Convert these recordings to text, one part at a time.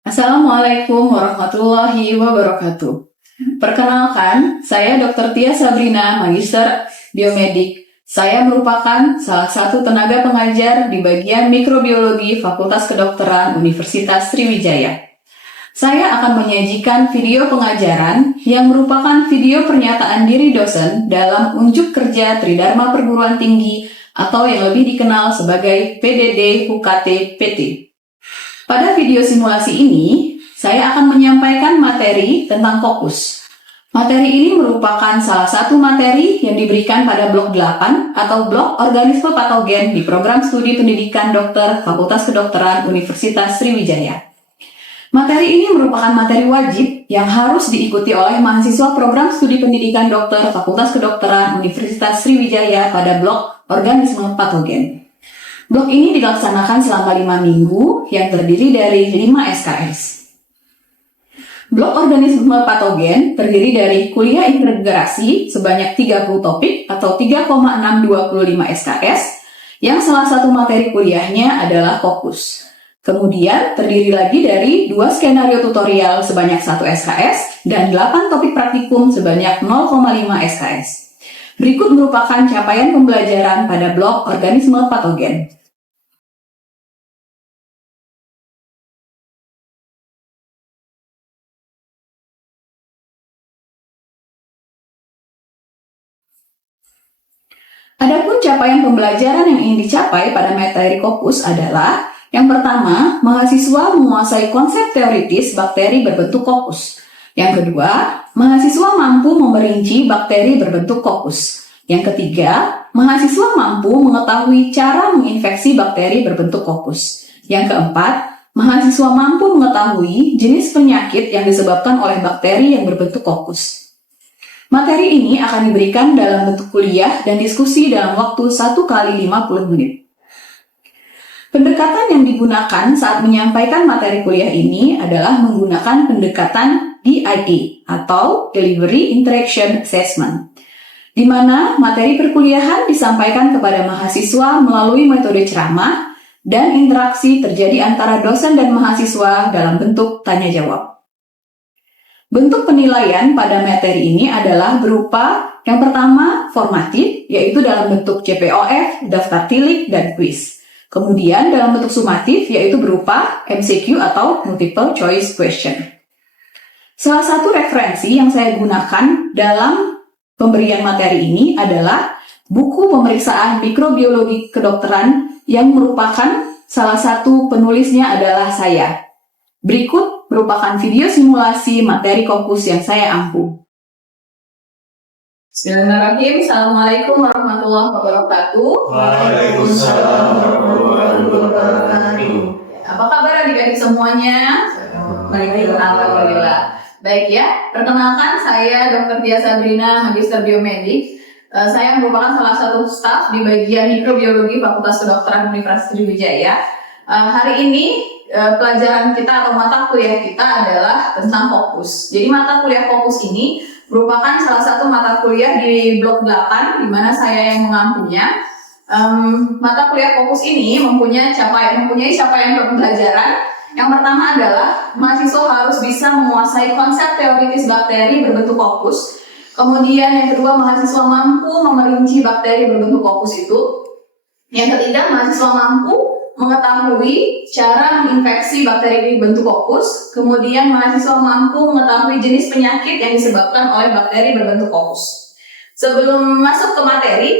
Assalamualaikum warahmatullahi wabarakatuh. Perkenalkan, saya Dr. Tia Sabrina, Magister Biomedik. Saya merupakan salah satu tenaga pengajar di bagian mikrobiologi Fakultas Kedokteran Universitas Sriwijaya. Saya akan menyajikan video pengajaran yang merupakan video pernyataan diri dosen dalam unjuk kerja Tridharma Perguruan Tinggi atau yang lebih dikenal sebagai PDD UKT PT. Pada video simulasi ini, saya akan menyampaikan materi tentang fokus. Materi ini merupakan salah satu materi yang diberikan pada blok 8 atau blok organisme patogen di program studi pendidikan dokter Fakultas Kedokteran Universitas Sriwijaya. Materi ini merupakan materi wajib yang harus diikuti oleh mahasiswa program studi pendidikan dokter Fakultas Kedokteran Universitas Sriwijaya pada blok organisme patogen. Blok ini dilaksanakan selama 5 minggu yang terdiri dari 5 SKS. Blok organisme patogen terdiri dari kuliah integrasi sebanyak 30 topik atau 3,625 SKS yang salah satu materi kuliahnya adalah fokus. Kemudian terdiri lagi dari 2 skenario tutorial sebanyak 1 SKS dan 8 topik praktikum sebanyak 0,5 SKS. Berikut merupakan capaian pembelajaran pada blok organisme patogen. Adapun capaian pembelajaran yang ingin dicapai pada materi fokus adalah yang pertama, mahasiswa menguasai konsep teoritis bakteri berbentuk kokus. Yang kedua, mahasiswa mampu memerinci bakteri berbentuk kokus. Yang ketiga, mahasiswa mampu mengetahui cara menginfeksi bakteri berbentuk kokus. Yang keempat, mahasiswa mampu mengetahui jenis penyakit yang disebabkan oleh bakteri yang berbentuk kokus. Materi ini akan diberikan dalam bentuk kuliah dan diskusi dalam waktu 1 kali 50 menit. Pendekatan yang digunakan saat menyampaikan materi kuliah ini adalah menggunakan pendekatan DIA atau Delivery Interaction Assessment, di mana materi perkuliahan disampaikan kepada mahasiswa melalui metode ceramah dan interaksi terjadi antara dosen dan mahasiswa dalam bentuk tanya-jawab. Bentuk penilaian pada materi ini adalah berupa yang pertama formatif, yaitu dalam bentuk CPOF, daftar tilik, dan kuis. Kemudian dalam bentuk sumatif, yaitu berupa MCQ atau Multiple Choice Question. Salah satu referensi yang saya gunakan dalam pemberian materi ini adalah buku pemeriksaan mikrobiologi kedokteran yang merupakan salah satu penulisnya adalah saya. Berikut merupakan video simulasi materi fokus yang saya ampu. Bismillahirrahmanirrahim. Assalamualaikum warahmatullahi wabarakatuh. Waalaikumsalam warahmatullahi wabarakatuh. Apa kabar adik-adik semuanya? Baik, alhamdulillah. Baik ya, perkenalkan saya Dr. Tia Sabrina, Magister Biomedik. Saya merupakan salah satu staf di bagian mikrobiologi Fakultas Kedokteran Universitas Sriwijaya. Hari ini pelajaran kita atau mata kuliah kita adalah tentang fokus. Jadi mata kuliah fokus ini merupakan salah satu mata kuliah di blok 8 di mana saya yang mengampunya. Mata kuliah fokus ini mempunyai capaian pembelajaran. Yang pertama adalah mahasiswa harus bisa menguasai konsep teoritis bakteri berbentuk fokus. Kemudian yang kedua, mahasiswa mampu memerinci bakteri berbentuk fokus itu. Yang ketiga, mahasiswa mampu mengetahui cara menginfeksi bakteri berbentuk kokus. Kemudian mahasiswa mampu mengetahui jenis penyakit yang disebabkan oleh bakteri berbentuk kokus. Sebelum masuk ke materi,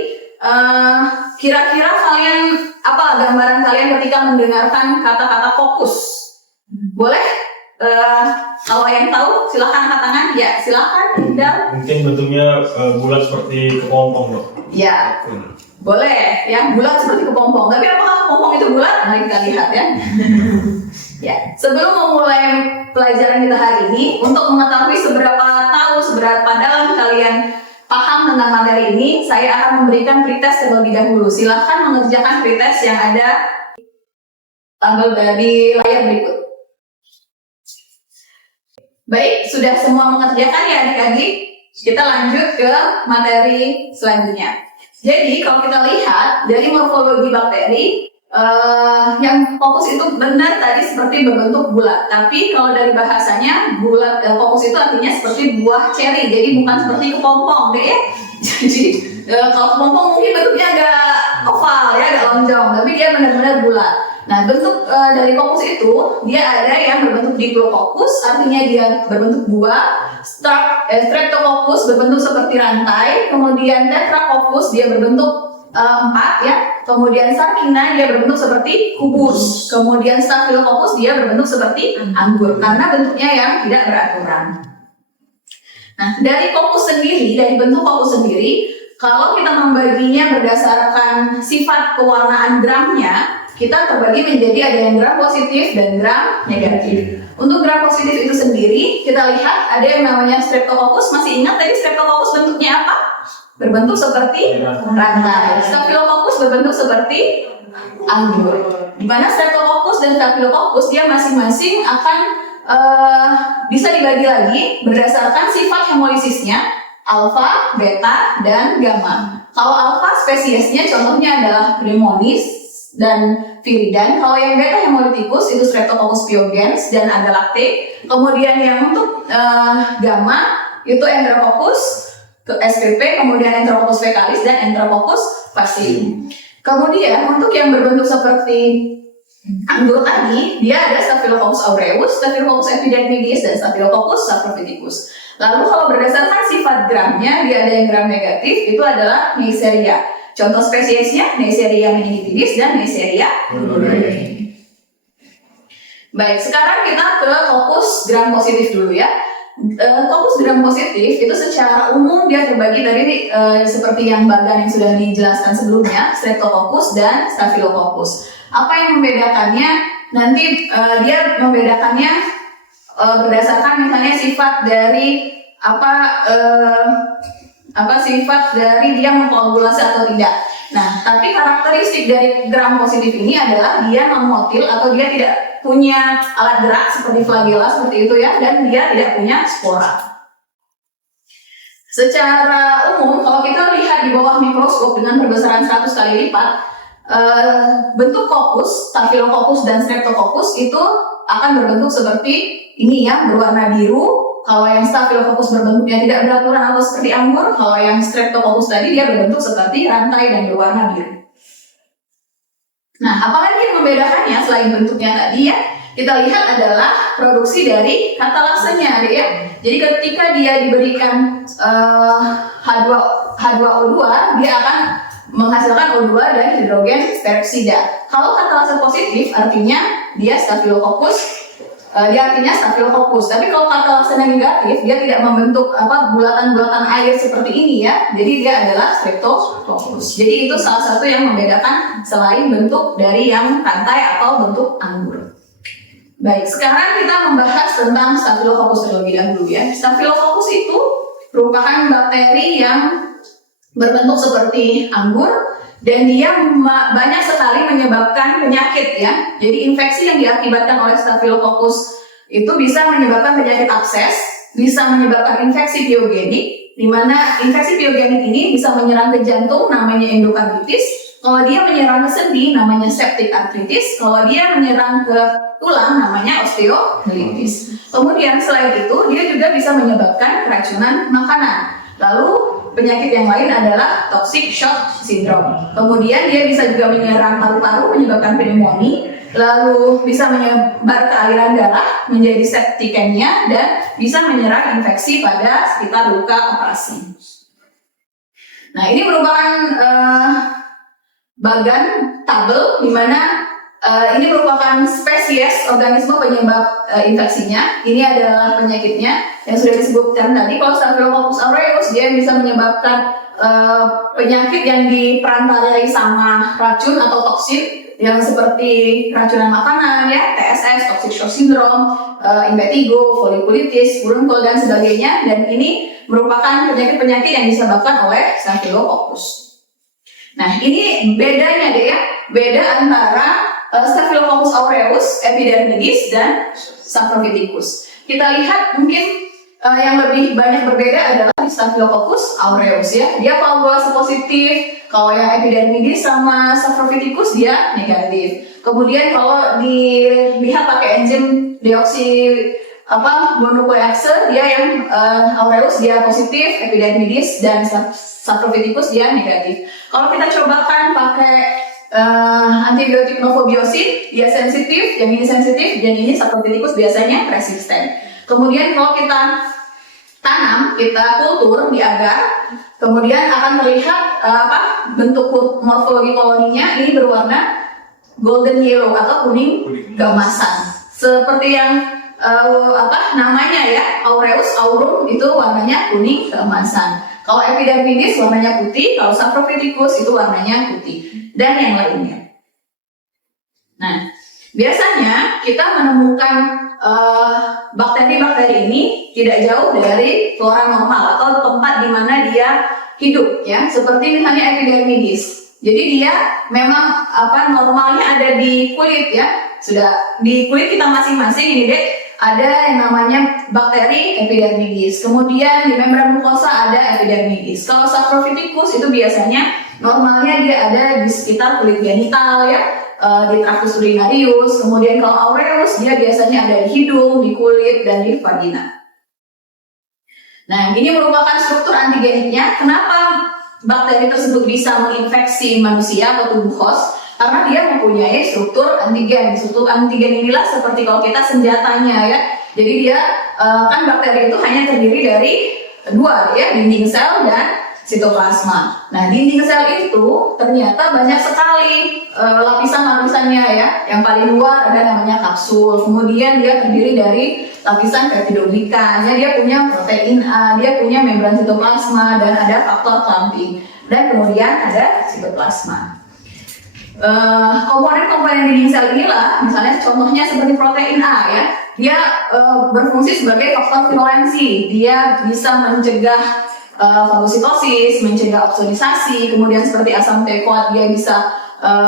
kira-kira kalian apa gambaran kalian ketika mendengarkan kata-kata kokus? Boleh? Kalau yang tahu silahkan angkat tangan. Ya, silahkan. Mungkin bentuknya bulat seperti kepompong, dok. Ya. Boleh, ya, bulat seperti kepompong. Tapi apakah kepompong itu bulat? Mari kita lihat ya. Ya, sebelum memulai pelajaran kita hari ini, untuk mengetahui seberapa dalam kalian paham tentang materi ini, saya akan memberikan pretest terlebih dahulu. Silahkan mengerjakan pretest yang ada tampil di layar berikut. Baik, sudah semua mengerjakan ya adik-adik? Kita lanjut ke materi selanjutnya. Jadi kalau kita lihat dari morfologi bakteri, yang fokus itu benar tadi seperti berbentuk bulat, tapi kalau dari bahasanya bulat, fokus itu artinya seperti buah ceri, jadi bukan seperti kepompong deh ya. Jadi kalau kepompong mungkin bentuknya agak oval ya, agak lonjong, tapi dia benar-benar bulat. Nah, bentuk dari fokus itu dia ada yang berbentuk diplococcus, artinya dia berbentuk buah. Streptococcus berbentuk seperti rantai, kemudian tetracoccus dia berbentuk 4 ya, kemudian Sarkina dia berbentuk seperti kubus, kemudian Staphylococcus dia berbentuk seperti anggur karena bentuknya yang tidak beraturan. Nah, dari kokus sendiri, dari bentuk kokus sendiri, kalau kita membaginya berdasarkan sifat pewarnaan gramnya, kita terbagi menjadi ada yang gram positif dan gram negatif. Untuk gram positif itu sendiri, kita lihat ada yang namanya Streptococcus. Masih ingat tadi Streptococcus bentuknya apa? Berbentuk seperti rantai. Staphylococcus berbentuk seperti anggur. Di mana Streptococcus dan Staphylococcus dia masing-masing akan bisa dibagi lagi berdasarkan sifat hemolisisnya, alfa, beta, dan gamma. Kalau alfa spesiesnya contohnya adalah Pneumoniis dan Viridan. Kalau yang beta hemolitikus itu Streptococcus pyogens dan Agalactae. Kemudian yang untuk gamma itu Enterococcus SPP, kemudian Enterococcus fecalis dan Enterococcus faecium. Kemudian untuk yang berbentuk seperti anggur tadi, dia ada Staphylococcus aureus, Staphylococcus epidermidis, dan Staphylococcus saprophyticus. Lalu kalau berdasarkan sifat gramnya, dia ada yang gram negatif, itu adalah Neisseria. Contoh spesiesnya Neisseria meningitidis dan Neisseria burgdorffi. Baik, sekarang kita ke fokus gram positif dulu ya. Fokus gram positif itu secara umum dia terbagi dari seperti yang bagan yang sudah dijelaskan sebelumnya, Streptococcus dan Staphylococcus. Apa yang membedakannya? Nanti dia membedakannya berdasarkan misalnya sifat dari sifat dari dia mengkoagulasi atau tidak. Nah, tapi karakteristik dari gram positif ini adalah dia non-motil atau dia tidak punya alat gerak seperti flagella seperti itu ya, dan dia tidak punya spora. Secara umum kalau kita lihat di bawah mikroskop dengan perbesaran 100 kali lipat, bentuk kokus, Staphylococcus dan Streptococcus itu akan berbentuk seperti ini ya, berwarna biru. Kalau yang Staphylococcus berbentuknya tidak beraturan atau seperti anggur, kalau yang Streptococcus tadi dia berbentuk seperti rantai dan berwarna biru. Nah, apalagi yang membedakannya selain bentuknya tadi ya, kita lihat adalah produksi dari katalasenya ya. Jadi ketika dia diberikan H2O2, dia akan menghasilkan O2 dan hidrogen peroksida. Kalau katalase positif artinya dia Staphylococcus, tapi kalau katalasenya negatif dia tidak membentuk bulatan-bulatan air seperti ini ya, jadi dia adalah Streptococcus. Jadi itu salah satu yang membedakan selain bentuk dari yang rantai atau bentuk anggur. Baik, sekarang kita membahas tentang Staphylococcus terlebih dahulu ya. Staphylococcus itu merupakan bakteri yang berbentuk seperti anggur dan dia banyak sekali menyebabkan penyakit ya. Jadi infeksi yang diakibatkan oleh Staphylococcus itu bisa menyebabkan penyakit abses, bisa menyebabkan infeksi pyogenik, di mana infeksi pyogenik ini bisa menyerang ke jantung namanya endokarditis. Kalau dia menyerang ke sendi namanya septic arthritis, kalau dia menyerang ke tulang namanya osteomielitis. Kemudian selain itu dia juga bisa menyebabkan keracunan makanan. Lalu penyakit yang lain adalah toxic shock syndrome. Kemudian dia bisa juga menyerang paru-paru menyebabkan pneumonia, lalu bisa menyebar ke aliran darah menjadi septikemia dan bisa menyerang infeksi pada sekitar luka operasi. Nah, ini merupakan bagan tabel di mana ini merupakan spesies organisme penyebab infeksinya. Ini adalah penyakitnya yang sudah disebutkan tadi. Kalau Staphylococcus aureus dia bisa menyebabkan penyakit yang diperantarai sama racun atau toksin yang seperti keracunan makanan ya, TSS, toxic shock syndrome, impetigo, folliculitis, furunkel dan sebagainya. Dan ini merupakan penyakit-penyakit yang disebabkan oleh Staphylococcus. Nah, ini bedanya deh ya, beda antara Staphylococcus aureus, epidermidis, dan saprophyticus. Kita lihat mungkin yang lebih banyak berbeda adalah Staphylococcus aureus ya. Dia koagulasi positif, Kalau yang epidermidis sama saprophyticus dia negatif. Kemudian kalau dilihat pakai enzim gonuklease, dia yang aureus dia positif, epidermidis dan saprophyticus dia negatif. Kalau kita cobakan pakai antibiotik novobiosin, dia sensitif, yang ini sensitif, dan ini saprophyticus biasanya resisten. Kemudian kalau kita tanam, kita kultur di agar, kemudian akan terlihat bentuk morfologi koloninya ini berwarna golden yellow atau kuning keemasan. Seperti yang namanya ya, aureus, aurum itu warnanya kuning keemasan. Kalau epidermidis warnanya putih, kalau saprophyticus itu warnanya putih, dan yang lainnya. Nah, biasanya kita menemukan bakteri-bakteri ini tidak jauh dari flora normal atau tempat di mana dia hidup ya, seperti misalnya epidermidis. Jadi dia memang normalnya ada di kulit ya, sudah di kulit kita masing-masing ini deh ada yang namanya bakteri epidermidis. Kemudian di membran mukosa ada epidermidis. Kalau saprophyticus itu biasanya normalnya dia ada di sekitar kulit genital ya, di tractus urinarius. Kemudian kalau aureus dia biasanya ada di hidung, di kulit, dan di vagina. Nah, ini merupakan struktur antigeniknya. Kenapa bakteri tersebut bisa menginfeksi manusia atau tubuh host? Karena dia mempunyai struktur antigen. Struktur antigen inilah seperti kalau kita senjatanya ya. Jadi dia kan bakteri itu hanya terdiri dari dua ya, dinding sel dan sitoplasma. Nah, dinding sel itu ternyata banyak sekali lapisan-lapisannya ya. Yang paling luar ada namanya kapsul. Kemudian dia terdiri dari lapisan peptidoglikan. Ya, dia punya protein A, dia punya membran sitoplasma, dan ada faktor clumping. Dan kemudian ada sitoplasma. Komponen-komponen dinding sel inilah, misalnya contohnya seperti protein A ya, dia berfungsi sebagai faktor virulensi. Dia bisa mencegah fagositosis, mencegah oksidasi. Kemudian seperti asam teikoat, dia bisa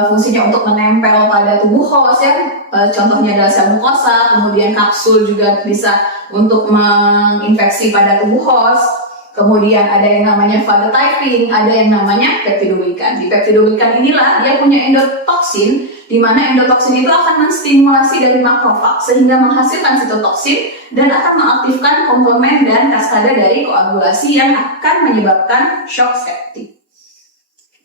fungsinya untuk menempel pada tubuh host ya. Contohnya adalah sel mukosa. Kemudian kapsul juga bisa untuk menginfeksi pada tubuh host. Kemudian ada yang namanya phagotyping, ada yang namanya peptidoglikan. Di peptidoglikan inilah dia punya endotoksin, di mana endotoksin itu akan menstimulasi dari makrofag sehingga menghasilkan sitotoksin dan akan mengaktifkan komplement dan kaskade dari koagulasi yang akan menyebabkan shock septik.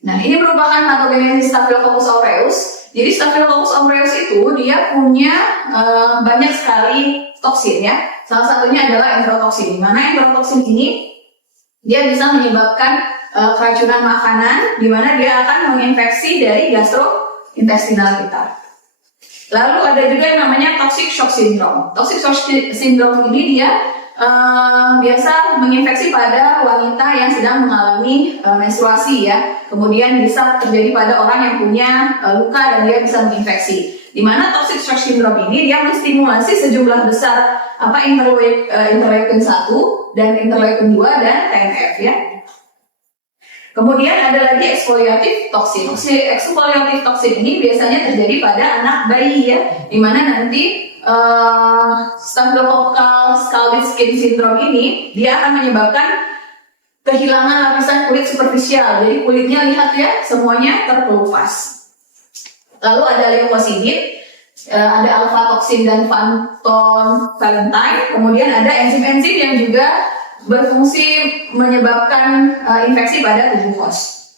Nah, ini merupakan patogenesis Staphylococcus aureus. Jadi Staphylococcus aureus itu dia punya banyak sekali toksin ya. Salah satunya adalah enterotoksin. Di mana enterotoksin ini dia bisa menyebabkan keracunan makanan, di mana dia akan menginfeksi dari gastrointestinal kita. Lalu ada juga yang namanya toxic shock syndrome. Toxic shock syndrome ini dia biasa menginfeksi pada wanita yang sedang mengalami menstruasi ya. Kemudian bisa terjadi pada orang yang punya luka dan dia bisa menginfeksi. Di mana toxic shock syndrome ini dia menstimulasi sejumlah besar interleukin 1 dan interleukin 2 dan TNF ya. Kemudian ada lagi exfoliative toxin. Exfoliative toxin ini biasanya terjadi pada anak bayi ya, di mana nanti staphylococcal scalded skin syndrome ini dia akan menyebabkan kehilangan lapisan kulit superficial. Jadi kulitnya lihat ya, semuanya terkelupas. Lalu ada leukosidin, ada alpha toksin dan phantom valentine. Kemudian ada enzim-enzim yang juga berfungsi menyebabkan infeksi pada tubuh host.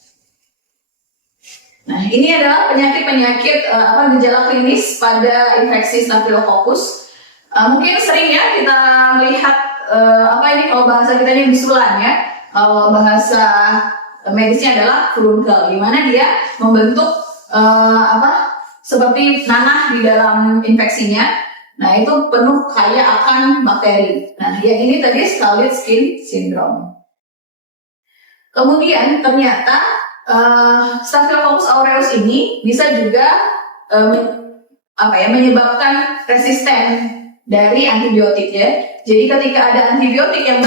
Nah, ini adalah penyakit-penyakit gejala klinis pada infeksi Staphylococcus. Mungkin sering ya kita melihat ini kalau bahasa kita ini bisulan ya. Kalau bahasa medisnya adalah furunkel, di mana dia membentuk seperti nanah di dalam infeksinya. Nah, itu penuh kaya akan bakteri. Nah, yang ini tadi scalded skin syndrome. Kemudian ternyata Staphylococcus aureus ini bisa juga menyebabkan resisten dari antibiotik ya. Jadi ketika ada antibiotik yang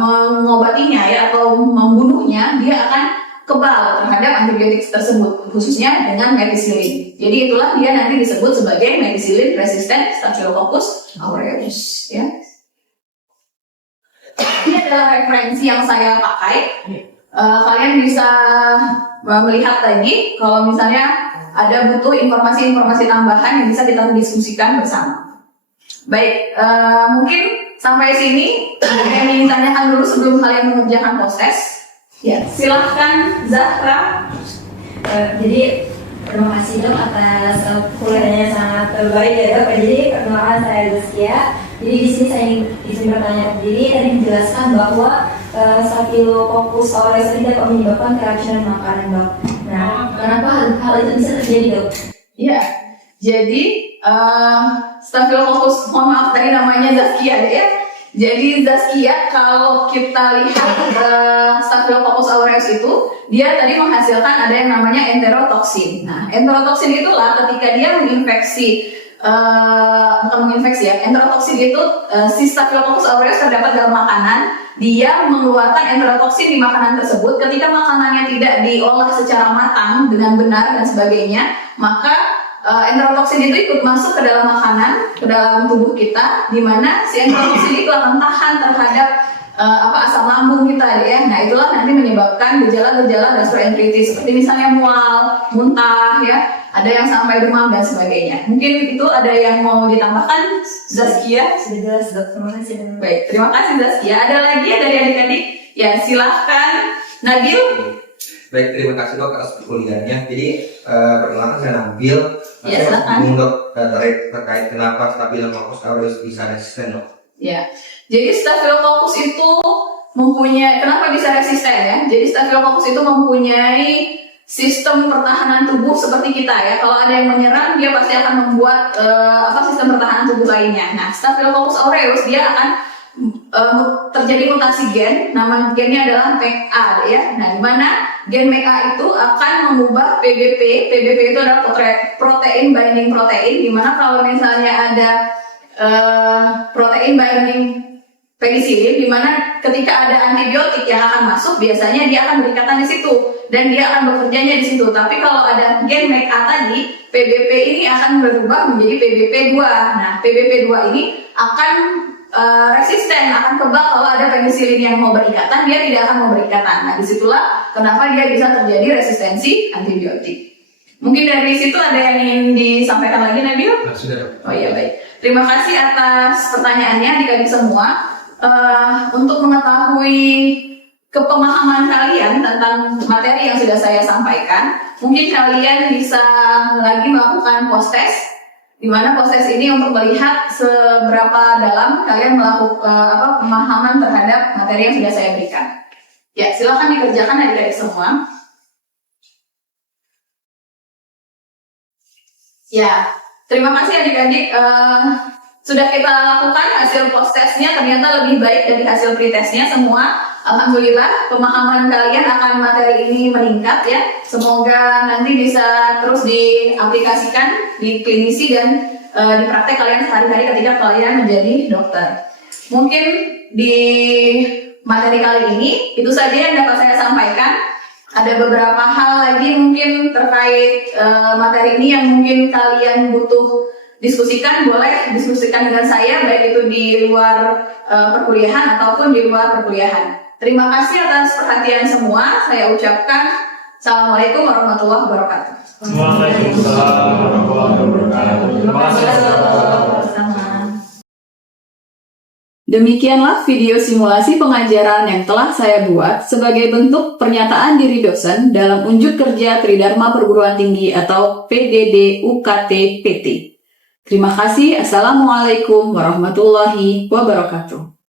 mengobatinya ya atau membunuhnya, dia akan kebal terhadap antibiotik tersebut, khususnya dengan methicillin. Jadi itulah dia nanti disebut sebagai methicillin resistant Staphylococcus aureus ya. Ini adalah referensi yang saya pakai kalian bisa melihat lagi kalau misalnya ada butuh informasi-informasi tambahan yang bisa kita diskusikan bersama. Baik, mungkin sampai sini ada yang ingin tanyakan dulu sebelum kalian mengerjakan proses. Ya, silahkan Zahra. Jadi terima kasih dok atas kuliahnya sangat terbaik ya dok. Jadi perkenalkan saya Zaskia. Jadi di sini saya izin bertanya. Jadi tadi dijelaskan bahwa Staphylococcus aureus ini dapat menyebabkan keracunan makanan dok. Nah, kenapa hal itu bisa terjadi dok? Ya, jadi Staphylococcus, mohon maaf tadi namanya Zaskia ya. Jadi Zaskia, kalau kita lihat Staphylococcus aureus itu, dia tadi menghasilkan ada yang namanya enterotoksin. Nah, enterotoksin itulah ketika dia menginfeksi, bukan menginfeksi ya, enterotoksin itu si Staphylococcus aureus terdapat dalam makanan, dia mengeluarkan enterotoksin di makanan tersebut. Ketika makanannya tidak diolah secara matang dengan benar dan sebagainya, maka enterotoksin itu ikut masuk ke dalam makanan, ke dalam tubuh kita, di mana si enterotoksin itu akan tahan terhadap asam lambung kita ya. Nah, itulah nanti menyebabkan gejala-gejala gastroenteritis seperti misalnya mual, muntah ya, ada yang sampai demam dan sebagainya. Mungkin itu ada yang mau ditambahkan, Zaskia? Sudah jelas dok, terima kasih. Baik, terima kasih Zaskia. Ada lagi ya dari adik-adik? Ya, silahkan Nabil. Baik, terima kasih dok atas kuliahnya. Jadi perkenalkan saya Nabil. Ya, Saya silakan. bingung dok terkait kenapa Staphylococcus aureus bisa resisten dok. Ya, jadi Staphylococcus itu mempunyai, kenapa bisa resisten ya? Jadi Staphylococcus itu mempunyai sistem pertahanan tubuh seperti kita ya. Kalau ada yang menyerang, dia pasti akan membuat sistem pertahanan tubuh lainnya. Nah, Staphylococcus aureus dia akan terjadi mutasi gen, nama gennya adalah MECA ya. Nah, di mana gen MECA itu akan mengubah PBP. PBP itu adalah protein binding protein, di mana kalau misalnya ada protein binding penisilin, di mana ketika ada antibiotik yang akan masuk, biasanya dia akan berikatan di situ dan dia akan bekerjanya di situ. Tapi kalau ada gen MECA tadi, PBP ini akan berubah menjadi PBP2. Nah, PBP2 ini akan resisten, akan kebal kalau ada penisilin yang mau berikatan, dia tidak akan mau berikatan. Nah, disitulah kenapa dia bisa terjadi resistensi antibiotik. Mungkin dari situ ada yang ingin disampaikan lagi, Nabil? Nah, sudah dok. Oh iya, baik. Terima kasih atas pertanyaannya adik-adik semua. Untuk mengetahui kepemahaman kalian tentang materi yang sudah saya sampaikan, mungkin kalian bisa lagi melakukan post test, di mana post test ini untuk melihat seberapa dalam kalian melakukan pemahaman terhadap materi yang sudah saya berikan. Ya, silakan dikerjakan adik-adik semua. Ya, terima kasih adik-adik. Sudah kita lakukan hasil post testnya, ternyata lebih baik dari hasil pretestnya semua. Alhamdulillah, pemahaman kalian akan materi ini meningkat ya. Semoga nanti bisa terus diaplikasikan di klinisi dan di praktek kalian sehari-hari ketika kalian menjadi dokter. Mungkin di materi kali ini itu saja yang dapat saya sampaikan. Ada beberapa hal lagi mungkin terkait materi ini yang mungkin kalian butuh diskusikan, boleh diskusikan dengan saya, baik itu di luar perkuliahan ataupun di luar perkuliahan. Terima kasih atas perhatian semua. Saya ucapkan Assalamualaikum warahmatullahi wabarakatuh. Waalaikumsalam warahmatullahi wabarakatuh. Terima kasih. Sama. Demikianlah video simulasi pengajaran yang telah saya buat sebagai bentuk pernyataan diri dosen dalam unjuk kerja Tridharma Perguruan Tinggi atau PDD UKT PT. Terima kasih. Assalamualaikum warahmatullahi wabarakatuh.